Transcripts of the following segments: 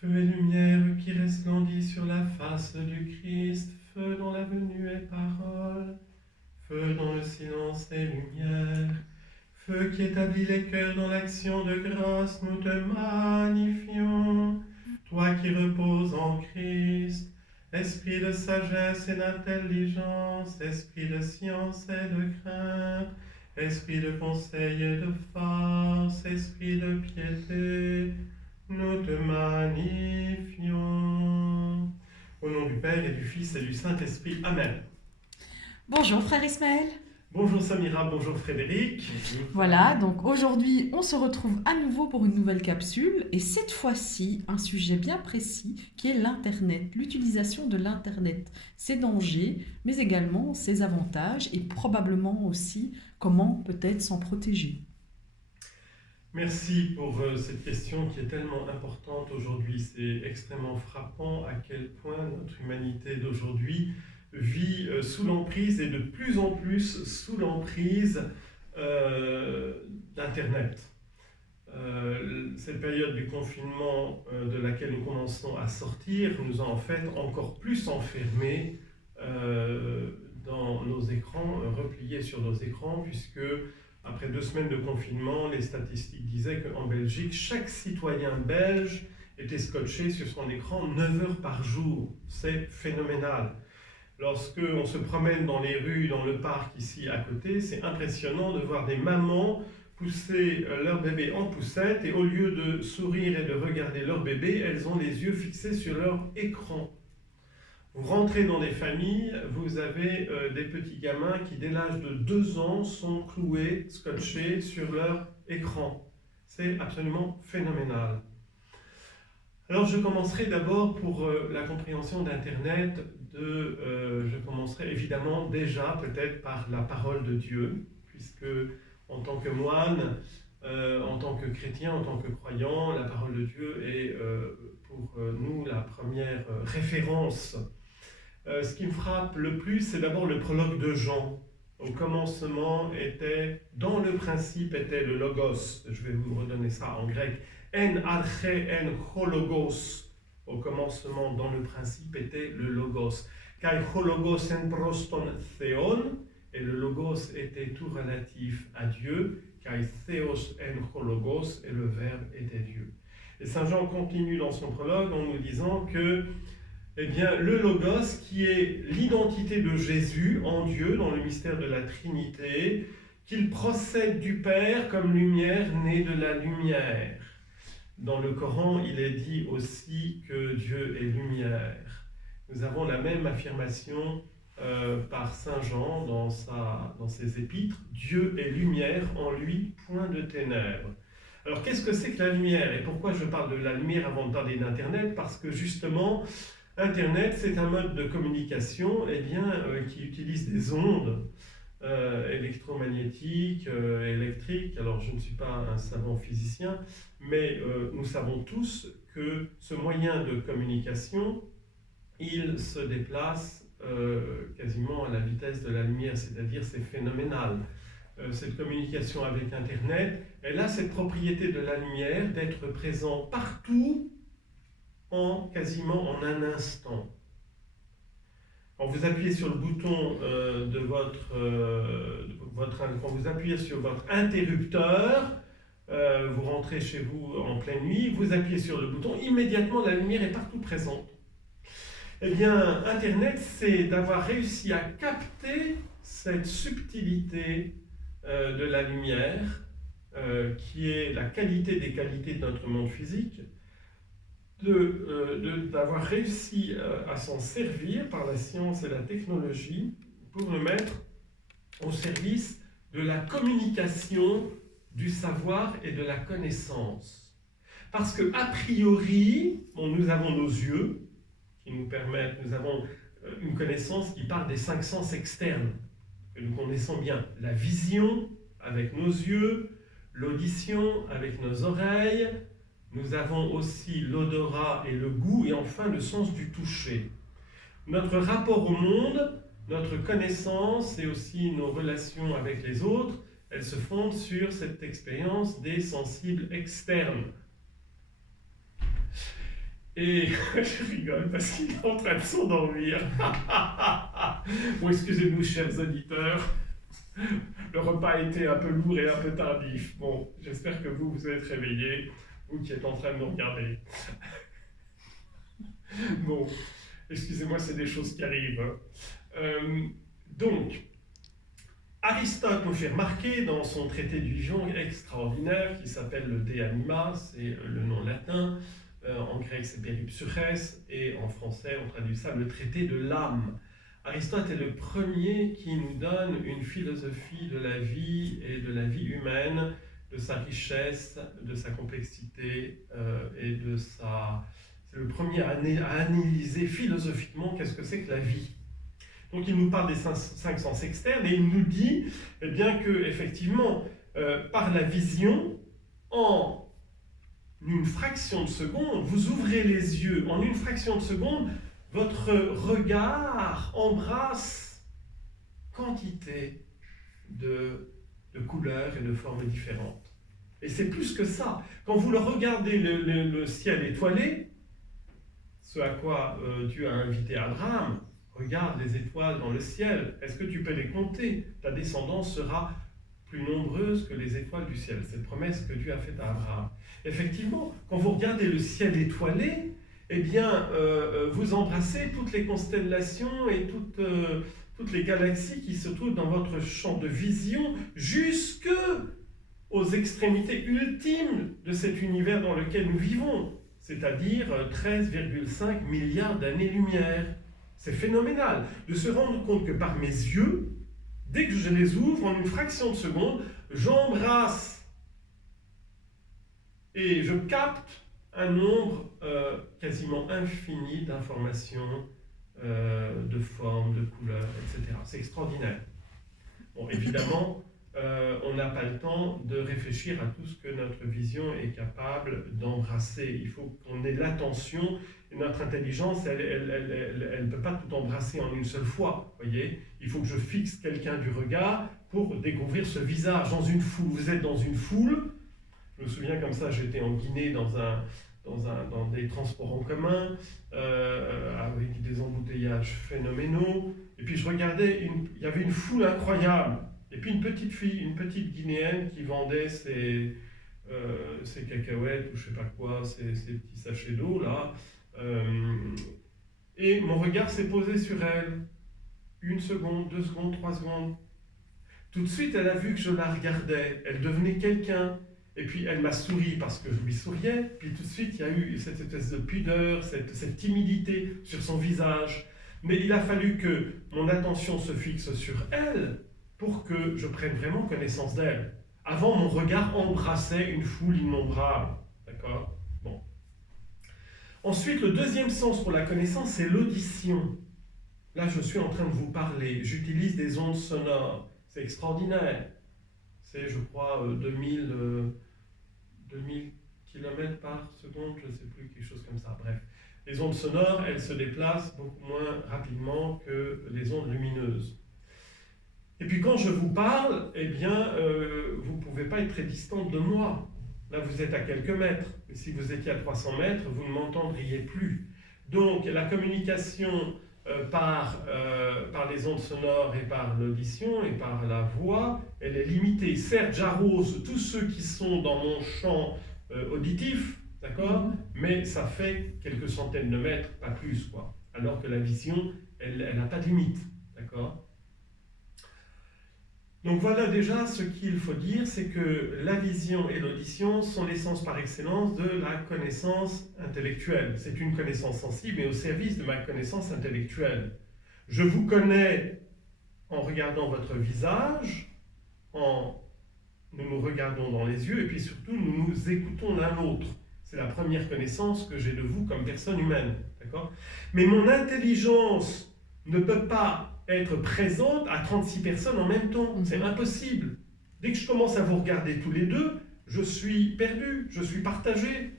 Feu et lumière qui resplendit sur la face du Christ, feu dans la venue et parole, feu dans le silence et lumière, feu qui établit les cœurs dans l'action de grâce, nous te magnifions. Toi qui reposes en Christ, esprit de sagesse et d'intelligence, esprit de science et de crainte, esprit de conseil et de force, esprit de piété, nous te magnifions. Au nom du Père et du Fils et du Saint-Esprit. Amen. Bonjour frère Ismaël. Bonjour Samira, bonjour Frédéric. Voilà, donc aujourd'hui on se retrouve à nouveau pour une nouvelle capsule et cette fois-ci un sujet bien précis qui est l'Internet, l'utilisation de l'Internet, ses dangers mais également ses avantages et probablement aussi comment peut-être s'en protéger. Merci pour cette question qui est tellement importante aujourd'hui. C'est extrêmement frappant à quel point notre humanité d'aujourd'hui vit sous l'emprise et de plus en plus sous l'emprise d'Internet. Cette période du confinement de laquelle nous commençons à sortir nous a en fait encore plus enfermés dans nos écrans, repliés sur nos écrans, puisque après 2 semaines de confinement, les statistiques disaient qu'en Belgique, chaque citoyen belge était scotché sur son écran 9 heures par jour. C'est phénoménal. Lorsque on se promène dans les rues, dans le parc ici à côté, c'est impressionnant de voir des mamans pousser leur bébé en poussette et au lieu de sourire et de regarder leur bébé, elles ont les yeux fixés sur leur écran. Vous rentrez dans des familles, vous avez des petits gamins qui, dès l'âge de 2 ans, sont cloués, scotchés sur leur écran. C'est absolument phénoménal. Alors, je commencerai d'abord pour la compréhension d'Internet. Je commencerai évidemment déjà peut-être par la parole de Dieu, puisque en tant que moine, en tant que chrétien, en tant que croyant, la parole de Dieu est pour nous la première référence. Ce qui me frappe le plus, c'est d'abord le prologue de Jean. Au commencement était, dans le principe était le logos. Je vais vous redonner ça en grec. En arche en hologos. Au commencement, dans le principe était le logos. Kai hologos en proston theon. Et le logos était tout relatif à Dieu. Kai theos en hologos. Et le verbe était Dieu. Et Saint Jean continue dans son prologue en nous disant que eh bien, le Logos, qui est l'identité de Jésus en Dieu, dans le mystère de la Trinité, qu'il procède du Père comme lumière née de la lumière. Dans le Coran, il est dit aussi que Dieu est lumière. Nous avons la même affirmation par Saint Jean dans ses épîtres. Dieu est lumière, en lui, point de ténèbres. Alors, qu'est-ce que c'est que la lumière? Et pourquoi je parle de la lumière avant de parler d'Internet? Parce que justement, Internet, c'est un mode de communication qui utilise des ondes électromagnétiques, électriques. Alors, je ne suis pas un savant physicien, mais nous savons tous que ce moyen de communication, il se déplace quasiment à la vitesse de la lumière, c'est-à-dire c'est phénoménal. Cette communication avec Internet, elle a cette propriété de la lumière d'être présent partout, quasiment en un instant. Quand vous appuyez sur le bouton quand vous appuyez sur votre interrupteur, vous rentrez chez vous en pleine nuit, vous appuyez sur le bouton, immédiatement la lumière est partout présente. Eh bien, Internet, c'est d'avoir réussi à capter cette subtilité de la lumière, qui est la qualité des qualités de notre monde physique, d'avoir réussi à s'en servir par la science et la technologie pour le mettre au service de la communication, du savoir et de la connaissance. Parce que, a priori, nous avons nos yeux qui nous permettent, nous avons une connaissance qui part des 5 sens externes, que nous connaissons bien. La vision avec nos yeux, l'audition avec nos oreilles. Nous avons aussi l'odorat et le goût, et enfin le sens du toucher. Notre rapport au monde, notre connaissance et aussi nos relations avec les autres, elles se fondent sur cette expérience des sensibles externes. Et je rigole parce qu'il est en train de s'endormir. Bon, excusez-nous, chers auditeurs. Le repas a été un peu lourd et un peu tardif. Bon, j'espère que vous êtes réveillés, vous qui êtes en train de nous regarder. Bon, excusez-moi, c'est des choses qui arrivent. Donc, Aristote nous fait remarquer dans son traité du vivant extraordinaire qui s'appelle le De Anima, c'est le nom latin, en grec c'est Péripsures et en français on traduit ça le traité de l'âme. Aristote est le premier qui nous donne une philosophie de la vie et de la vie humaine, de sa richesse, de sa complexité et de sa... C'est le premier à analyser philosophiquement qu'est-ce que c'est que la vie. Donc il nous parle des cinq sens externes et il nous dit eh bien, que effectivement, par la vision, en une fraction de seconde, vous ouvrez les yeux, en une fraction de seconde, votre regard embrasse quantité de couleurs et de formes différentes. Et c'est plus que ça. Quand vous le regardez, le ciel étoilé, ce à quoi Dieu a invité Abraham, regarde les étoiles dans le ciel, est-ce que tu peux les compter? Ta descendance sera plus nombreuse que les étoiles du ciel. C'est la promesse que Dieu a faite à Abraham. Effectivement, quand vous regardez le ciel étoilé, eh bien, vous embrassez toutes les constellations et toutes les galaxies qui se trouvent dans votre champ de vision, jusque aux extrémités ultimes de cet univers dans lequel nous vivons, c'est-à-dire 13,5 milliards d'années-lumière. C'est phénoménal de se rendre compte que par mes yeux, dès que je les ouvre, en une fraction de seconde, j'embrasse et je capte un nombre quasiment infini d'informations, de formes, de couleurs, etc. C'est extraordinaire. Bon, évidemment, on n'a pas le temps de réfléchir à tout ce que notre vision est capable d'embrasser. Il faut qu'on ait l'attention. Et notre intelligence, elle ne peut pas tout embrasser en une seule fois. Voyez, il faut que je fixe quelqu'un du regard pour découvrir ce visage dans une foule. Vous êtes dans une foule. Je me souviens comme ça, j'étais en Guinée dans des transports en commun, avec des embouteillages phénoménaux. Et puis je regardais, il y avait une foule incroyable. Et puis une petite fille, une petite Guinéenne qui vendait ses cacahuètes ou je sais pas quoi, ses petits sachets d'eau là. Et mon regard s'est posé sur elle. 1 seconde, 2 secondes, 3 secondes. Tout de suite, elle a vu que je la regardais. Elle devenait quelqu'un. Et puis elle m'a souri parce que je lui souriais. Puis tout de suite, il y a eu cette espèce de pudeur, cette timidité sur son visage. Mais il a fallu que mon attention se fixe sur elle pour que je prenne vraiment connaissance d'elle. Avant, mon regard embrassait une foule innombrable. D'accord ? Bon. Ensuite, le deuxième sens pour la connaissance, c'est l'audition. Là, je suis en train de vous parler. J'utilise des ondes sonores. C'est extraordinaire. C'est, je crois, 2000 km par seconde, je ne sais plus, quelque chose comme ça. Bref. Les ondes sonores, elles se déplacent beaucoup moins rapidement que les ondes lumineuses. Et puis quand je vous parle, eh bien, vous ne pouvez pas être très distante de moi. Là, vous êtes à quelques mètres. Mais si vous étiez à 300 mètres, vous ne m'entendriez plus. Donc, la communication par les ondes sonores et par l'audition et par la voix, elle est limitée. Certes, j'arrose tous ceux qui sont dans mon champ auditif, d'accord ? Mais ça fait quelques centaines de mètres, pas plus, quoi. Alors que la vision, elle n'a pas de limite, d'accord ? Donc voilà déjà ce qu'il faut dire, c'est que la vision et l'audition sont l'essence par excellence de la connaissance intellectuelle. C'est une connaissance sensible, mais au service de ma connaissance intellectuelle. Je vous connais en regardant votre visage, nous nous regardons dans les yeux, et puis surtout nous nous écoutons l'un l'autre. C'est la première connaissance que j'ai de vous comme personne humaine. D'accord ? Mais mon intelligence ne peut pas être présente à 36 personnes en même temps. C'est impossible. Dès que je commence à vous regarder tous les deux, je suis perdu, je suis partagé.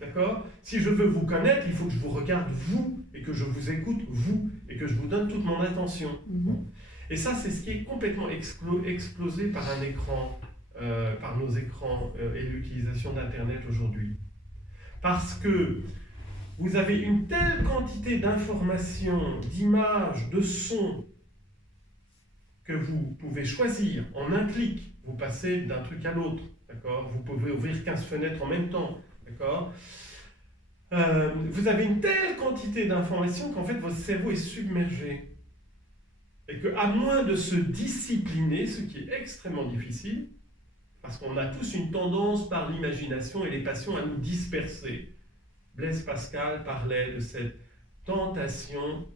D'accord ? Si je veux vous connaître, il faut que je vous regarde vous, et que je vous écoute vous, et que je vous donne toute mon attention. Et ça, c'est ce qui est complètement explosé par un écran, par nos écrans et l'utilisation d'Internet aujourd'hui. Parce que vous avez une telle quantité d'informations, d'images, de sons, que vous pouvez choisir en un clic. Vous passez d'un truc à l'autre, d'accord? Vous pouvez ouvrir 15 fenêtres en même temps, d'accord? Vous avez une telle quantité d'informations qu'en fait votre cerveau est submergé. Et qu'à moins de se discipliner, ce qui est extrêmement difficile, parce qu'on a tous une tendance par l'imagination et les passions à nous disperser. Blaise Pascal parlait de cette tentation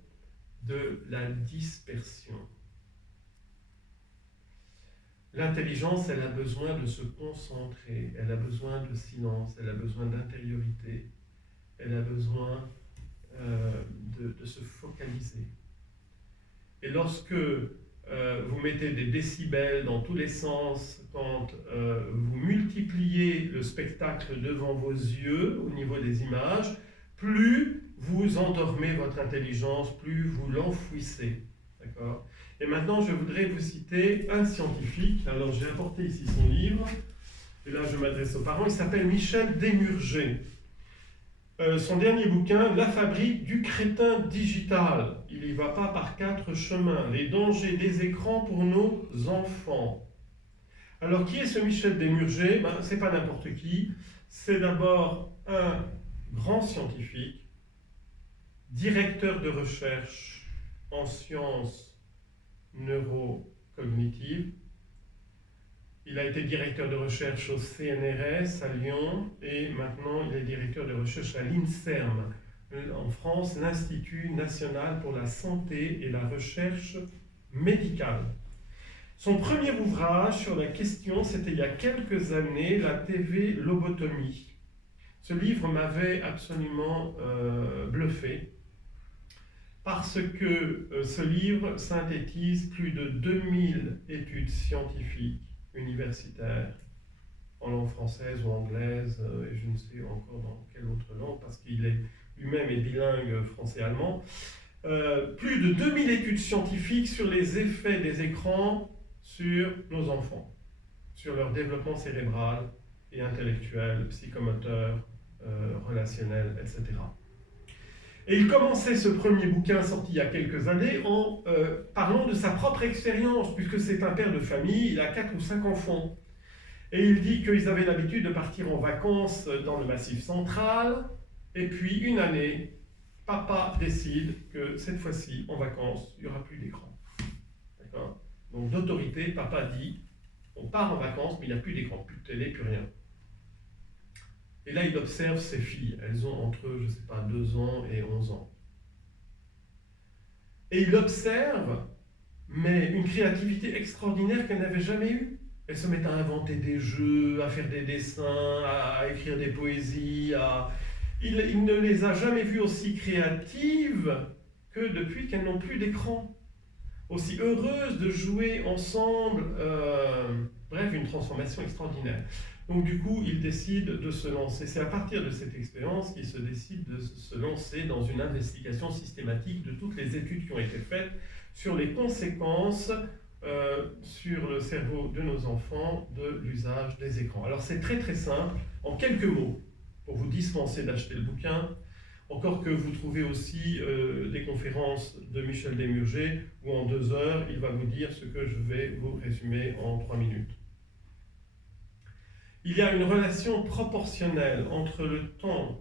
de la dispersion. L'intelligence, elle a besoin de se concentrer, elle a besoin de silence, elle a besoin d'intériorité, elle a besoin de se focaliser. Et lorsque vous mettez des décibels dans tous les sens, quand vous multipliez le spectacle devant vos yeux au niveau des images, plus vous endormez votre intelligence, plus vous l'enfouissez. D'accord ? Et maintenant, je voudrais vous citer un scientifique. Alors, j'ai apporté ici son livre. Et là, je m'adresse aux parents. Il s'appelle Michel Desmurger. Son dernier bouquin, La fabrique du crétin digital. Il n'y va pas par 4 chemins. Les dangers des écrans pour nos enfants. Alors, qui est ce Michel Desmurger? Ce n'est pas n'importe qui. C'est d'abord un grand scientifique, directeur de recherche en sciences neurocognitives. Il a été directeur de recherche au CNRS à Lyon et maintenant il est directeur de recherche à l'INSERM, en France, l'Institut national pour la santé et la recherche médicale. Son premier ouvrage sur la question, c'était il y a quelques années, la TV-lobotomie. Ce livre m'avait absolument bluffé parce que ce livre synthétise plus de 2000 études scientifiques universitaire, en langue française ou anglaise, et je ne sais encore dans quelle autre langue, parce qu'il est lui-même est bilingue français-allemand. Plus de 2000 études scientifiques sur les effets des écrans sur nos enfants, sur leur développement cérébral et intellectuel, psychomoteur, relationnel, etc. Et il commençait ce premier bouquin sorti il y a quelques années en parlant de sa propre expérience, puisque c'est un père de famille, il a 4 ou 5 enfants. Et il dit qu'ils avaient l'habitude de partir en vacances dans le Massif central, et puis une année, papa décide que cette fois-ci, en vacances, il n'y aura plus d'écran. D'accord ? Donc d'autorité, papa dit, on part en vacances, mais il n'y a plus d'écran, plus de télé, plus rien. Et là, il observe ses filles. Elles ont entre, je ne sais pas, 2 ans et 11 ans. Et il observe, mais une créativité extraordinaire qu'elle n'avait jamais eue. Elles se mettent à inventer des jeux, à faire des dessins, à écrire des poésies. Il ne les a jamais vues aussi créatives que depuis qu'elles n'ont plus d'écran. Aussi heureuses de jouer ensemble. Bref, une transformation extraordinaire. Donc du coup, il décide de se lancer. C'est à partir de cette expérience qu'il se décide de se lancer dans une investigation systématique de toutes les études qui ont été faites sur les conséquences sur le cerveau de nos enfants de l'usage des écrans. Alors c'est très très simple, en quelques mots, pour vous dispenser d'acheter le bouquin, encore que vous trouvez aussi des conférences de Michel Desmurger, où en 2 heures, il va vous dire ce que je vais vous résumer en 3 minutes. Il y a une relation proportionnelle entre le temps,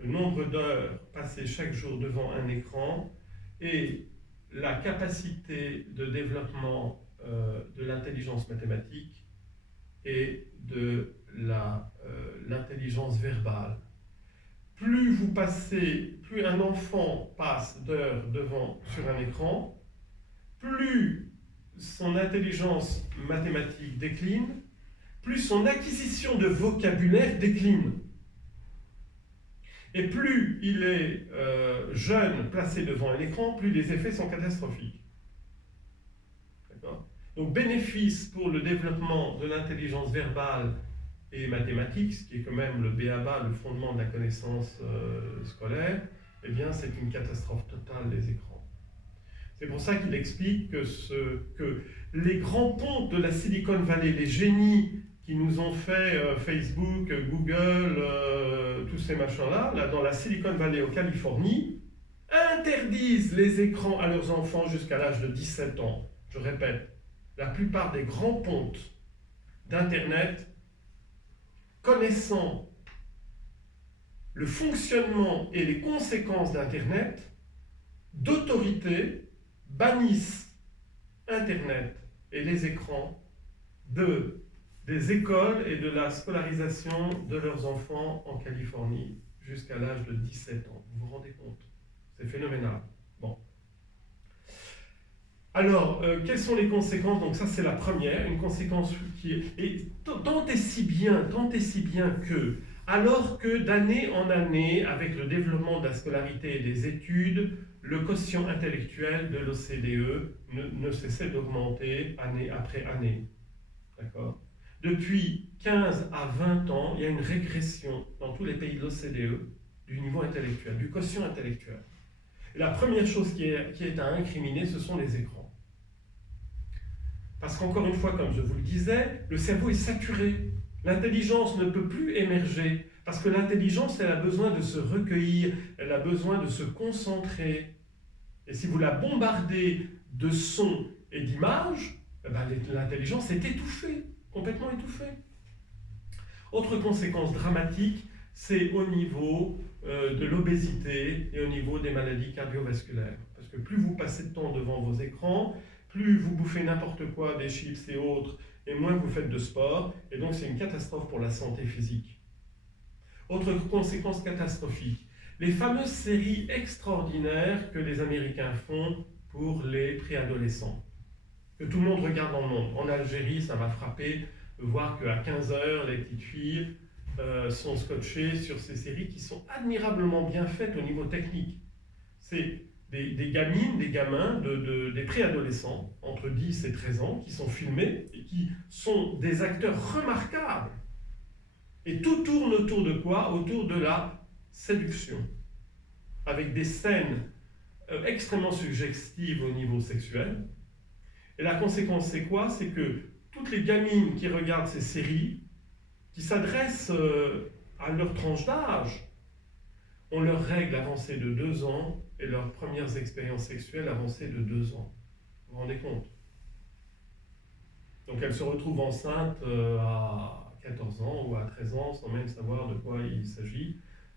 le nombre d'heures passées chaque jour devant un écran et la capacité de développement de l'intelligence mathématique et de l'intelligence verbale. Plus un enfant passe d'heures sur un écran, plus son intelligence mathématique décline, plus son acquisition de vocabulaire décline. Et plus il est jeune, placé devant un écran, plus les effets sont catastrophiques. D'accord ? Donc bénéfice pour le développement de l'intelligence verbale et mathématique, ce qui est quand même le b.a.-ba, le fondement de la connaissance scolaire, eh bien c'est une catastrophe totale les écrans. C'est pour ça qu'il explique que les grands pontes de la Silicon Valley, les génies qui nous ont fait Facebook, Google, tout tous ces machins-là, là, dans la Silicon Valley, en Californie, interdisent les écrans à leurs enfants jusqu'à l'âge de 17 ans. Je répète, la plupart des grands pontes d'Internet, connaissant le fonctionnement et les conséquences d'Internet, d'autorité, bannissent Internet et les écrans des écoles et de la scolarisation de leurs enfants en Californie jusqu'à l'âge de 17 ans. Vous vous rendez compte? C'est phénoménal. Bon. Alors, quelles sont les conséquences? Donc ça, c'est la première, une conséquence qui est... Et tant et si bien que, alors que d'année en année, avec le développement de la scolarité et des études, le quotient intellectuel de l'OCDE ne cessait d'augmenter année après année. D'accord? Depuis 15 à 20 ans, il y a une régression dans tous les pays de l'OCDE du niveau intellectuel, du quotient intellectuel. Et la première chose qui est à incriminer, ce sont les écrans. Parce qu'encore une fois, comme je vous le disais, le cerveau est saturé. L'intelligence ne peut plus émerger. Parce que l'intelligence, elle a besoin de se recueillir, elle a besoin de se concentrer. Et si vous la bombardez de sons et d'images, l'intelligence est étouffée, complètement étouffée. Autre conséquence dramatique, c'est au niveau de l'obésité et au niveau des maladies cardiovasculaires. Parce que plus vous passez de temps devant vos écrans, plus vous bouffez n'importe quoi, des chips et autres, et moins vous faites de sport, et donc c'est une catastrophe pour la santé physique. Autre conséquence catastrophique, les fameuses séries extraordinaires que les Américains font pour les préadolescents, que tout le monde regarde dans le monde. En Algérie, ça m'a frappé de voir qu'à 15 heures, les petites filles sont scotchées sur ces séries qui sont admirablement bien faites au niveau technique. C'est des gamines, des gamins, des préadolescents, entre 10 et 13 ans, qui sont filmés et qui sont des acteurs remarquables. Et tout tourne autour de quoi? Autour de la séduction, avec des scènes extrêmement suggestives au niveau sexuel. Et la conséquence, c'est quoi? C'est que toutes les gamines qui regardent ces séries, qui s'adressent à leur tranche d'âge, ont leurs règles avancées de 2 ans et leurs premières expériences sexuelles avancées de 2 ans. Vous vous rendez compte? Donc elles se retrouvent enceintes à 14 ans ou à 13 ans sans même savoir de quoi il s'agit.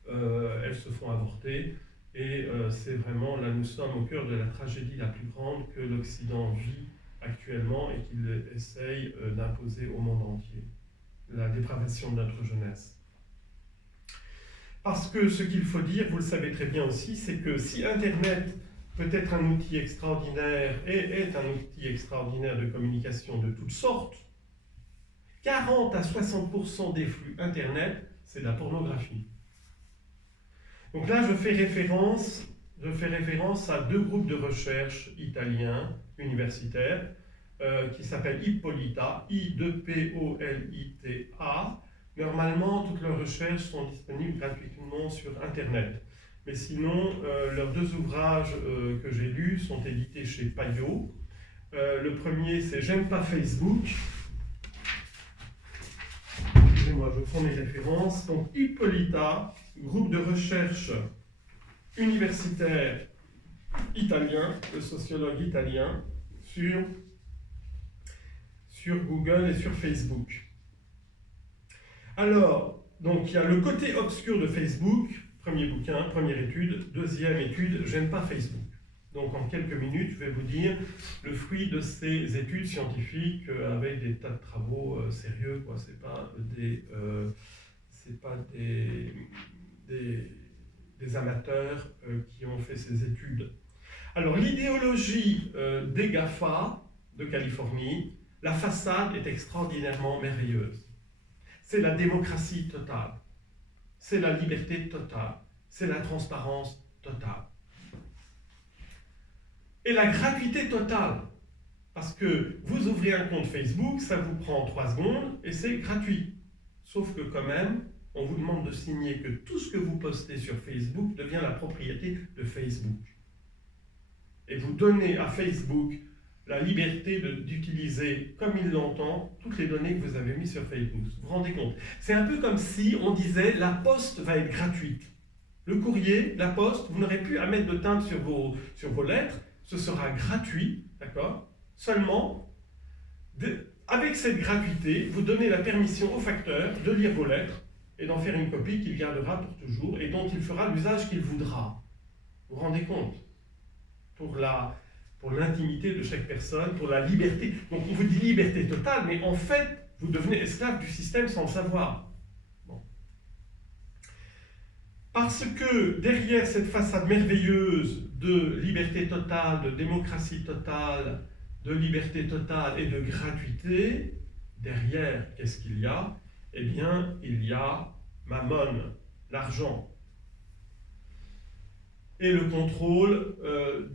Elles se font avorter et c'est vraiment, là nous sommes au cœur de la tragédie la plus grande que l'Occident vit actuellement et qu'il essaye d'imposer au monde entier. La dépravation de notre jeunesse. Parce que ce qu'il faut dire, vous le savez très bien aussi, c'est que si Internet peut être un outil extraordinaire et est un outil extraordinaire de communication de toutes sortes, 40 à 60% des flux Internet, c'est de la pornographie. Donc là, je fais référence à 2 groupes de recherche italiens, universitaires, qui s'appellent Hippolyta, I-2-P-O-L-I-T-A. Normalement, toutes leurs recherches sont disponibles gratuitement sur Internet. Mais sinon, leurs 2 ouvrages que j'ai lus sont édités chez Payot. Le premier, c'est « J'aime pas Facebook ». Excusez-moi, je prends mes références. Donc, Hippolyta, groupe de recherche universitaire italien, le sociologue italien, sur Google et sur Facebook. Alors, donc il y a le côté obscur de Facebook, premier bouquin, première étude, deuxième étude, j'aime pas Facebook. Donc en quelques minutes, je vais vous dire le fruit de ces études scientifiques avec des tas de travaux sérieux, quoi. C'est pas des amateurs qui ont fait ces études. Alors l'idéologie des GAFA de Californie, la façade est extraordinairement merveilleuse. C'est la démocratie totale, c'est la liberté totale, c'est la transparence totale. Et la gratuité totale, parce que vous ouvrez un compte Facebook, ça vous prend 3 secondes et c'est gratuit. Sauf que quand même, on vous demande de signer que tout ce que vous postez sur Facebook devient la propriété de Facebook. Et vous donnez à Facebook la liberté d'utiliser comme il l'entend toutes les données que vous avez mises sur Facebook. Vous vous rendez compte? C'est un peu comme si on disait la poste va être gratuite. Le courrier, la poste, vous n'aurez plus à mettre de timbre sur vos lettres, ce sera gratuit, d'accord? Seulement, avec cette gratuité, vous donnez la permission au facteur de lire vos lettres et d'en faire une copie qu'il gardera pour toujours et dont il fera l'usage qu'il voudra. Vous vous rendez compte? Pour l'intimité de chaque personne, pour la liberté. Donc on vous dit liberté totale, mais en fait, vous devenez esclave du système sans le savoir. Bon. Parce que derrière cette façade merveilleuse de liberté totale, de démocratie totale, de liberté totale et de gratuité, derrière, qu'est-ce qu'il y a? Eh bien, il y a mammon, l'argent, et le contrôle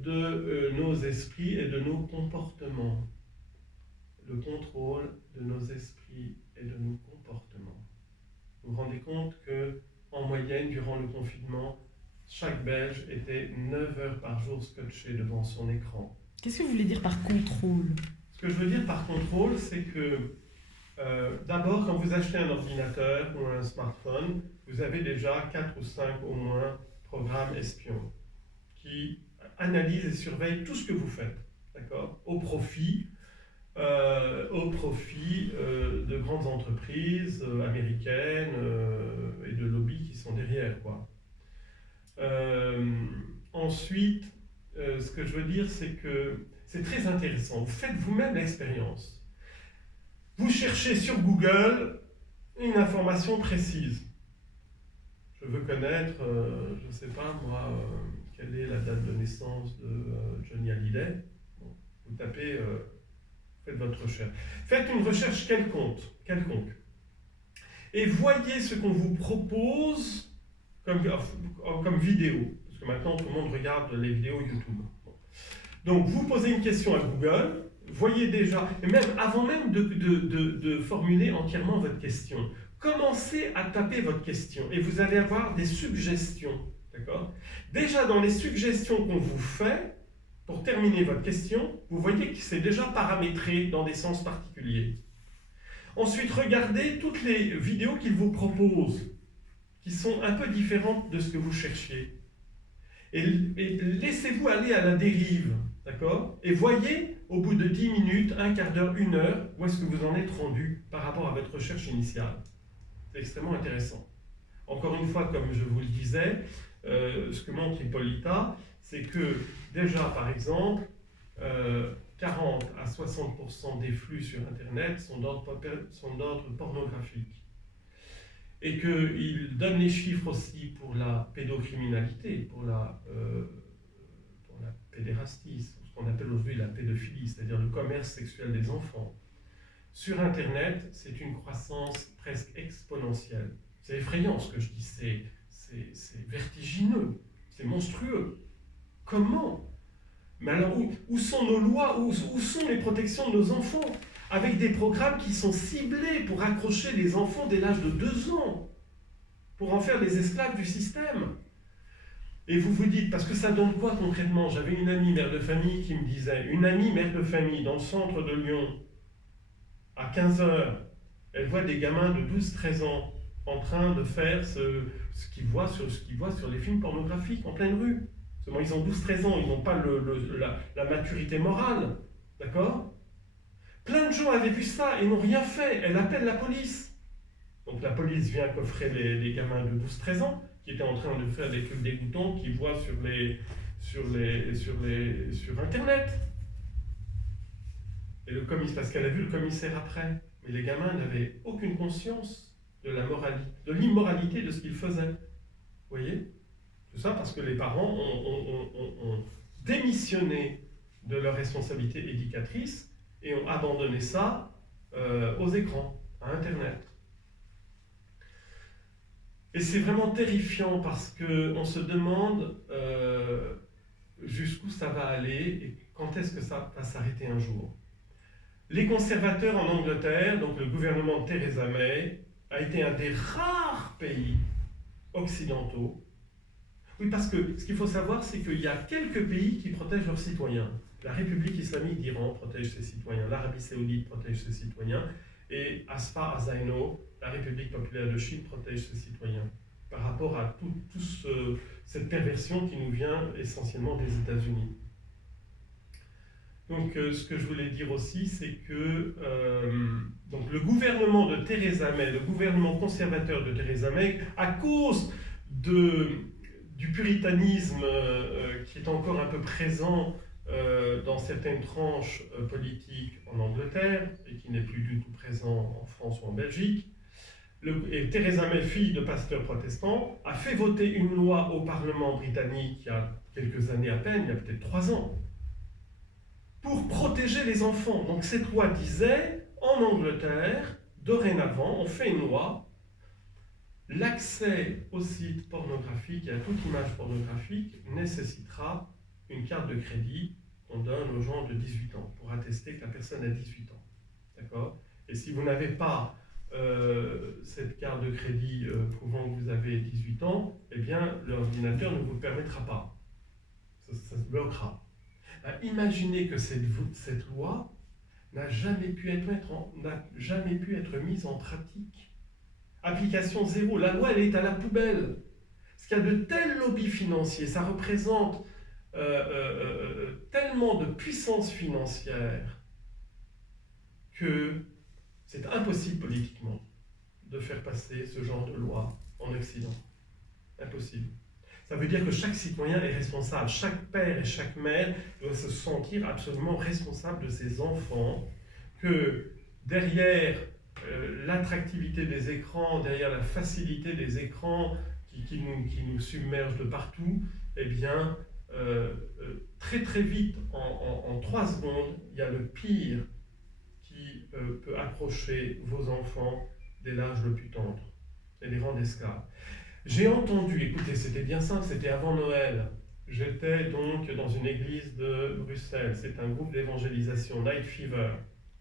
de nos esprits et de nos comportements. Le contrôle de nos esprits et de nos comportements. Vous vous rendez compte qu'en moyenne, durant le confinement, chaque Belge était 9 heures par jour scotché devant son écran. Qu'est-ce que vous voulez dire par contrôle? Ce que je veux dire par contrôle, c'est que d'abord, quand vous achetez un ordinateur ou un smartphone, vous avez déjà 4 ou 5 au moins programmes espions qui analysent et surveillent tout ce que vous faites, d'accord, au profit de grandes entreprises américaines et de lobbies qui sont derrière, quoi. Ensuite, ce que je veux dire, c'est que c'est très intéressant. Vous faites vous-même l'expérience. Vous cherchez sur Google une information précise. Je veux connaître, je ne sais pas moi, quelle est la date de naissance de Johnny Hallyday. Bon, vous tapez, faites votre recherche. Faites une recherche quelconque. Et voyez ce qu'on vous propose comme vidéo. Parce que maintenant, tout le monde regarde les vidéos YouTube. Donc, vous posez une question à Google, voyez déjà, et même avant même de formuler entièrement votre question, commencez à taper votre question et vous allez avoir des suggestions. D'accord? Déjà, dans les suggestions qu'on vous fait, pour terminer votre question, vous voyez que c'est déjà paramétré dans des sens particuliers. Ensuite, regardez toutes les vidéos qu'il vous propose, qui sont un peu différentes de ce que vous cherchiez. Et laissez-vous aller à la dérive, d'accord? Et voyez, au bout de 10 minutes, un quart d'heure, 1 heure, où est-ce que vous en êtes rendu par rapport à votre recherche initiale. C'est extrêmement intéressant. Encore une fois, comme je vous le disais, ce que montre Hippolyta, c'est que déjà, par exemple, 40 à 60% des flux sur Internet sont d'ordre pornographique. Et qu'il donne les chiffres aussi pour la pédocriminalité, pour la pédérastie, ce qu'on appelle aujourd'hui la pédophilie, c'est-à-dire le commerce sexuel des enfants. Sur Internet, c'est une croissance presque exponentielle. C'est effrayant ce que je dis, c'est vertigineux, c'est monstrueux. Comment? Mais alors, où sont nos lois? Où sont les protections de nos enfants? Avec des programmes qui sont ciblés pour accrocher les enfants dès l'âge de 2 ans, pour en faire des esclaves du système. Et vous vous dites, parce que ça donne quoi concrètement? J'avais une amie mère de famille qui me disait, une amie mère de famille dans le centre de Lyon, à 15 heures, elle voit des gamins de 12-13 ans en train de faire ce qu'ils voient sur les films pornographiques en pleine rue. Seulement, ils ont 12-13 ans, ils n'ont pas la maturité morale, d'accord? Plein de gens avaient vu ça et n'ont rien fait. Elle appelle la police. Donc la police vient coffrer les gamins de 12-13 ans qui étaient en train de faire des trucs dégoûtants qu'ils voient sur Internet. Et parce qu'elle a vu le commissaire après. Mais les gamins n'avaient aucune conscience de l'immoralité de ce qu'ils faisaient. Vous voyez? Tout ça parce que les parents ont démissionné de leur responsabilité éducatrice et ont abandonné ça aux écrans, à Internet. Et c'est vraiment terrifiant parce qu'on se demande jusqu'où ça va aller et quand est-ce que ça va s'arrêter un jour. Les conservateurs en Angleterre, donc le gouvernement de Theresa May, a été un des rares pays occidentaux. Oui, parce que ce qu'il faut savoir, c'est qu'il y a quelques pays qui protègent leurs citoyens. la République islamique d'Iran protège ses citoyens, l'Arabie saoudite protège ses citoyens, et as far as I know, la République populaire de Chine protège ses citoyens, par rapport à cette perversion qui nous vient essentiellement des États-Unis. Donc, ce que je voulais dire aussi, c'est que donc, le gouvernement de Theresa May, le gouvernement conservateur de Theresa May, à cause du puritanisme qui est encore un peu présent dans certaines tranches politiques en Angleterre, et qui n'est plus du tout présent en France ou en Belgique, et Theresa May, fille de pasteur protestant, a fait voter une loi au Parlement britannique il y a quelques années à peine, il y a peut-être 3 ans, pour protéger les enfants. Donc cette loi disait, en Angleterre, dorénavant, on fait une loi, l'accès aux sites pornographiques et à toute image pornographique nécessitera une carte de crédit qu'on donne aux gens de 18 ans, pour attester que la personne a 18 ans. D'accord ? Et si vous n'avez pas cette carte de crédit prouvant que vous avez 18 ans, eh bien, l'ordinateur ne vous le permettra pas. Ça se bloquera. Imaginez que cette loi n'a jamais pu être mise en pratique. Application zéro. La loi, elle est à la poubelle. Parce qu'il y a de tels lobbies financiers, ça représente tellement de puissance financière que c'est impossible politiquement de faire passer ce genre de loi en Occident. Impossible. Ça veut dire que chaque citoyen est responsable. Chaque père et chaque mère doit se sentir absolument responsable de ses enfants, que derrière l'attractivité des écrans, derrière la facilité des écrans qui nous submergent de partout, eh bien, très très vite, en 3 secondes, il y a le pire qui peut approcher vos enfants dès l'âge le plus tendre et les rendre esclaves. J'ai entendu, écoutez, c'était bien simple, c'était avant Noël. J'étais donc dans une église de Bruxelles. C'est un groupe d'évangélisation, Night Fever,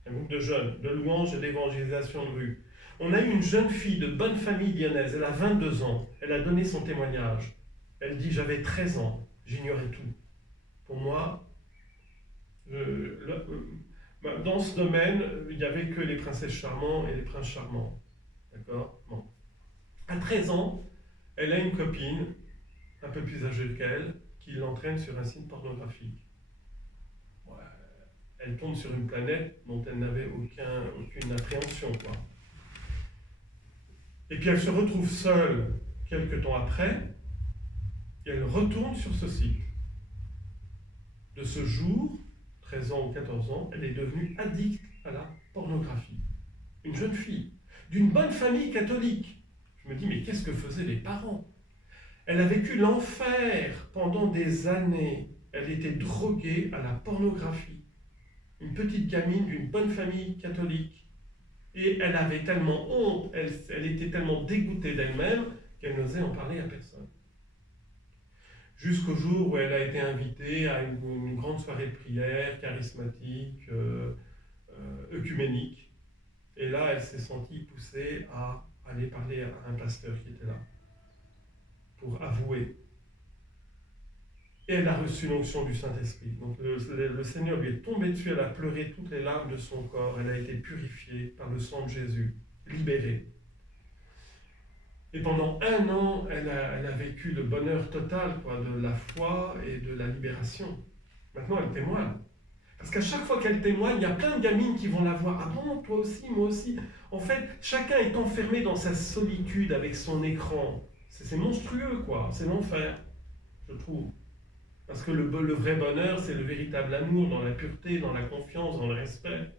un groupe de jeunes, de louanges et d'évangélisation de rue. On a eu une jeune fille de bonne famille lyonnaise, elle a 22 ans, elle a donné son témoignage. Elle dit, j'avais 13 ans, j'ignorais tout. Pour moi, dans ce domaine, il n'y avait que les princesses charmantes et les princes charmants. D'accord ? Bon. À 13 ans, elle a une copine, un peu plus âgée qu'elle, qui l'entraîne sur un site pornographique. Ouais. Elle tombe sur une planète dont elle n'avait aucune appréhension, quoi. Et puis elle se retrouve seule quelques temps après, et elle retourne sur ce site. De ce jour, 13 ans ou 14 ans, elle est devenue addict à la pornographie. Une jeune fille, d'une bonne famille catholique. Je me dis, mais qu'est-ce que faisaient les parents ? Elle a vécu l'enfer pendant des années. Elle était droguée à la pornographie. Une petite gamine d'une bonne famille catholique. Et elle avait tellement honte, elle était tellement dégoûtée d'elle-même qu'elle n'osait en parler à personne. Jusqu'au jour où elle a été invitée à une grande soirée de prière, charismatique, œcuménique. Et là, elle s'est sentie poussée à aller parler à un pasteur qui était là, pour avouer. Et elle a reçu l'onction du Saint-Esprit. Donc le Seigneur lui est tombé dessus, elle a pleuré toutes les larmes de son corps, elle a été purifiée par le sang de Jésus, libérée. Et pendant 1 an, elle a vécu le bonheur total, quoi, de la foi et de la libération. Maintenant, elle témoigne. Parce qu'à chaque fois qu'elle témoigne, il y a plein de gamines qui vont la voir. Ah bon, toi aussi, moi aussi. En fait, chacun est enfermé dans sa solitude avec son écran. C'est monstrueux, quoi. C'est l'enfer, je trouve. Parce que le vrai bonheur, c'est le véritable amour, dans la pureté, dans la confiance, dans le respect.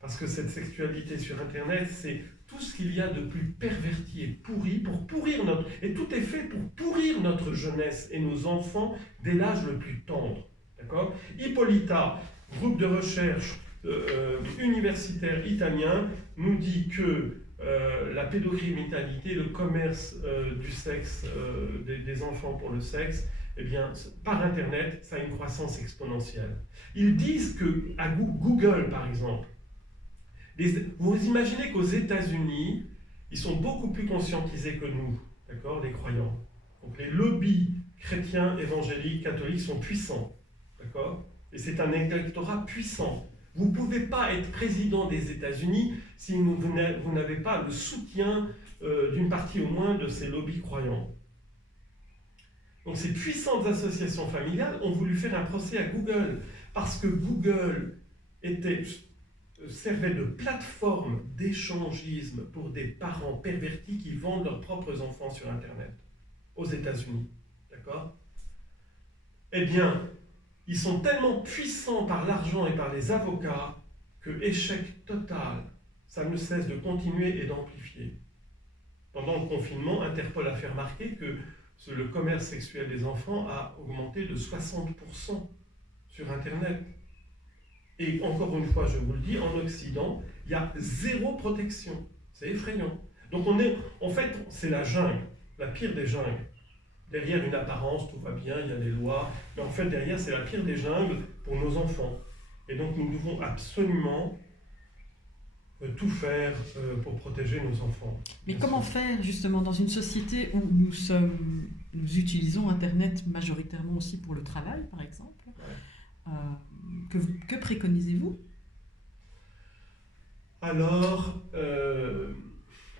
Parce que cette sexualité sur Internet, c'est tout ce qu'il y a de plus perverti et pourri pour pourrir notre... Et tout est fait pour pourrir notre jeunesse et nos enfants dès l'âge le plus tendre. D'accord ? Hippolyta, groupe de recherche universitaire italien, nous dit que la pédocriminalité, le commerce du sexe, des enfants pour le sexe, eh bien, par Internet, ça a une croissance exponentielle. Ils disent qu'à Google, par exemple, vous imaginez qu'aux États-Unis, ils sont beaucoup plus conscientisés que nous, d'accord, les croyants. Donc les lobbies chrétiens, évangéliques, catholiques sont puissants, d'accord. Et c'est un électorat puissant. Vous ne pouvez pas être président des États-Unis si vous n'avez pas le soutien d'une partie au moins de ces lobbies croyants. Donc ces puissantes associations familiales ont voulu faire un procès à Google, parce que Google servait de plateforme d'échangisme pour des parents pervertis qui vendent leurs propres enfants sur Internet, aux États-Unis. D'accord ? Eh bien, ils sont tellement puissants par l'argent et par les avocats que échec total, ça ne cesse de continuer et d'amplifier. Pendant le confinement, Interpol a fait remarquer que le commerce sexuel des enfants a augmenté de 60% sur Internet. Et encore une fois, je vous le dis, en Occident, il y a zéro protection. C'est effrayant. Donc en fait, c'est la jungle, la pire des jungles. Derrière une apparence, tout va bien, il y a des lois, mais en fait, derrière, c'est la pire des jungles pour nos enfants. Et donc, nous devons absolument tout faire pour protéger nos enfants. Mais comment faire, justement, dans une société où nous utilisons Internet majoritairement aussi pour le travail, par exemple? Que préconisez-vous? Alors,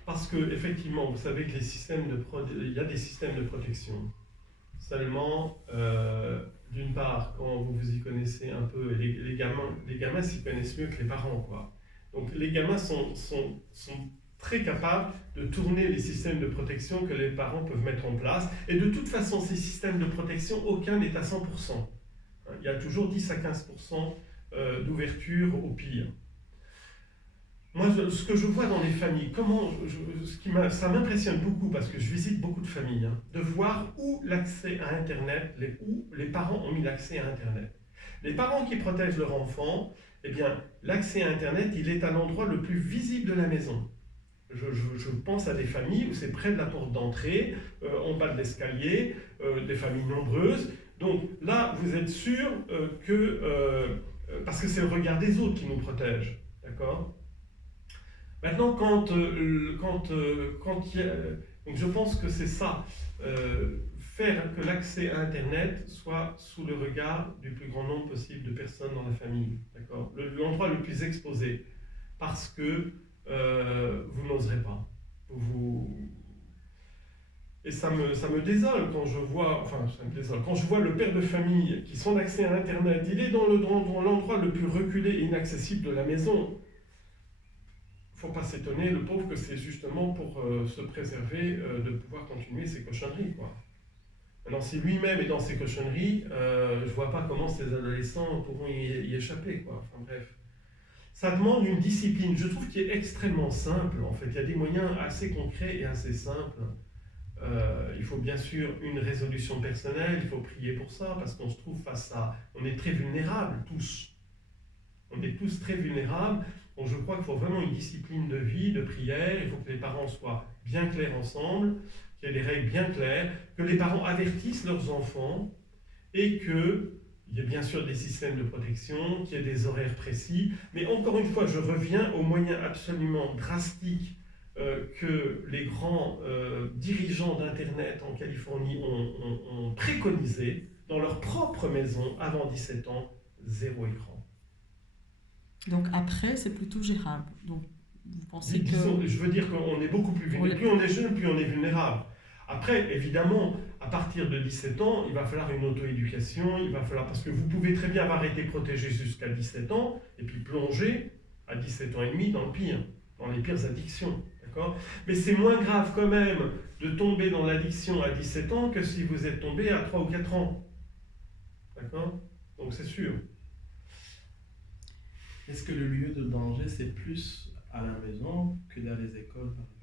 parce que effectivement, vous savez que il y a des systèmes de protection. Seulement, d'une part, quand vous y connaissez un peu, les gamins s'y connaissent mieux que les parents, quoi. Donc les gamins sont très capables de tourner les systèmes de protection que les parents peuvent mettre en place. Et de toute façon, ces systèmes de protection, aucun n'est à 100%. Il y a toujours 10 à 15% d'ouverture au pire. Moi, ce que je vois dans les familles, ça m'impressionne beaucoup parce que je visite beaucoup de familles, de voir où l'accès à Internet, où les parents ont mis l'accès à Internet. Les parents qui protègent leur enfant, eh bien, l'accès à Internet, il est à l'endroit le plus visible de la maison. Je pense à des familles où c'est près de la porte d'entrée, en bas de l'escalier, des familles nombreuses. Donc là, vous êtes sûr parce que c'est le regard des autres qui nous protège, d'accord ? Maintenant, donc je pense que c'est ça, faire que l'accès à Internet soit sous le regard du plus grand nombre possible de personnes dans la famille, d'accord ? L'endroit le plus exposé, parce que vous n'oserez pas. Et ça me désole quand je vois, quand je vois le père de famille qui, son accès à Internet, il est dans l'endroit le plus reculé et inaccessible de la maison. Il ne faut pas s'étonner, le pauvre, que c'est justement pour se préserver de pouvoir continuer ses cochonneries, quoi. Alors, si lui-même est dans ses cochonneries, je ne vois pas comment ces adolescents pourront y échapper, quoi. Enfin bref. Ça demande une discipline, je trouve, qui est extrêmement simple, en fait. Il y a des moyens assez concrets et assez simples. Il faut bien sûr une résolution personnelle, il faut prier pour ça, parce qu'on se trouve face à... On est très vulnérables, tous. On est tous très vulnérables. Donc je crois qu'il faut vraiment une discipline de vie, de prière. Il faut que les parents soient bien clairs ensemble, qu'il y ait des règles bien claires, que les parents avertissent leurs enfants et qu'il y ait bien sûr des systèmes de protection, qu'il y ait des horaires précis. Mais encore une fois, je reviens aux moyens absolument drastiques que les grands dirigeants d'Internet en Californie ont préconisé dans leur propre maison avant 17 ans, 0 écran. Donc après, c'est plutôt gérable. Donc vous pensez je veux dire qu'on est beaucoup plus vulnérable. Plus on est jeune, plus on est vulnérable. Après, évidemment, à partir de 17 ans, il va falloir une auto-éducation, parce que vous pouvez très bien avoir été protégé jusqu'à 17 ans, et puis plonger à 17 ans et demi dans le pire, dans les pires addictions. D'accord ? Mais c'est moins grave quand même de tomber dans l'addiction à 17 ans que si vous êtes tombé à 3 ou 4 ans. D'accord ? Donc c'est sûr. Est-ce que le lieu de danger, c'est plus à la maison que dans les écoles, par exemple?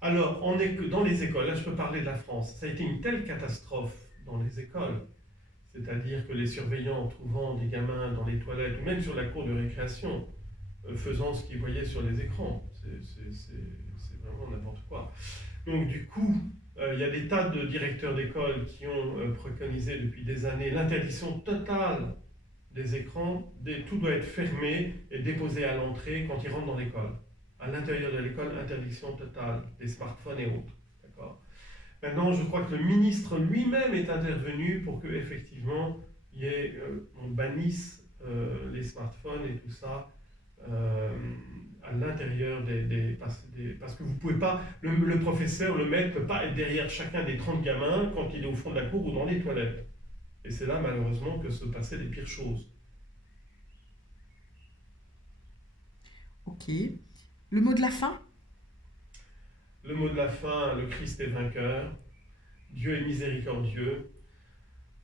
Alors, on est que dans les écoles, là je peux parler de la France, ça a été une telle catastrophe dans les écoles, c'est-à-dire que les surveillants trouvant des gamins dans les toilettes, ou même sur la cour de récréation, faisant ce qu'ils voyaient sur les écrans, c'est vraiment n'importe quoi. Donc du coup, il y a des tas de directeurs d'école qui ont préconisé depuis des années l'interdiction totale des écrans, tout doit être fermé et déposé à l'entrée quand ils rentrent dans l'école. À l'intérieur de l'école, interdiction totale des smartphones et autres. D'accord ? Maintenant, je crois que le ministre lui-même est intervenu pour que, effectivement, on bannisse les smartphones et tout ça à l'intérieur parce que vous pouvez pas, le professeur, le maître ne peut pas être derrière chacun des 30 gamins quand il est au fond de la cour ou dans les toilettes. Et c'est là malheureusement que se passaient les pires choses. Ok. Le mot de la fin? Le mot de la fin, le Christ est vainqueur, Dieu est miséricordieux.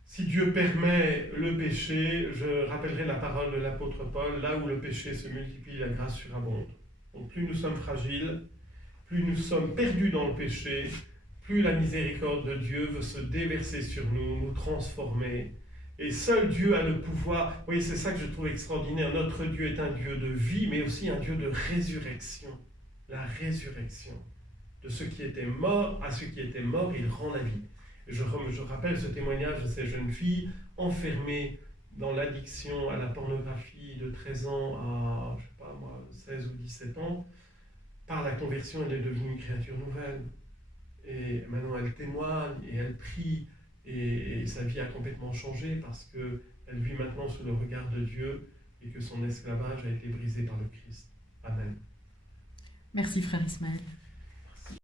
Si Dieu permet le péché, je rappellerai la parole de l'apôtre Paul, là où le péché se multiplie, la grâce surabonde. Donc plus nous sommes fragiles, plus nous sommes perdus dans le péché, plus la miséricorde de Dieu veut se déverser sur nous, nous transformer. Et seul Dieu a le pouvoir. Oui, c'est ça que je trouve extraordinaire. Notre Dieu est un Dieu de vie, mais aussi un Dieu de résurrection. La résurrection. De ceux qui étaient morts, à ceux qui étaient morts, il rend la vie. Je rappelle ce témoignage de ces jeunes filles enfermées dans l'addiction à la pornographie de 13 ans à, je sais pas moi, 16 ou 17 ans. Par la conversion, elle est devenue une créature nouvelle. Et maintenant, elle témoigne et elle prie. Et sa vie a complètement changé parce qu'elle vit maintenant sous le regard de Dieu et que son esclavage a été brisé par le Christ. Amen. Merci frère Ismaël.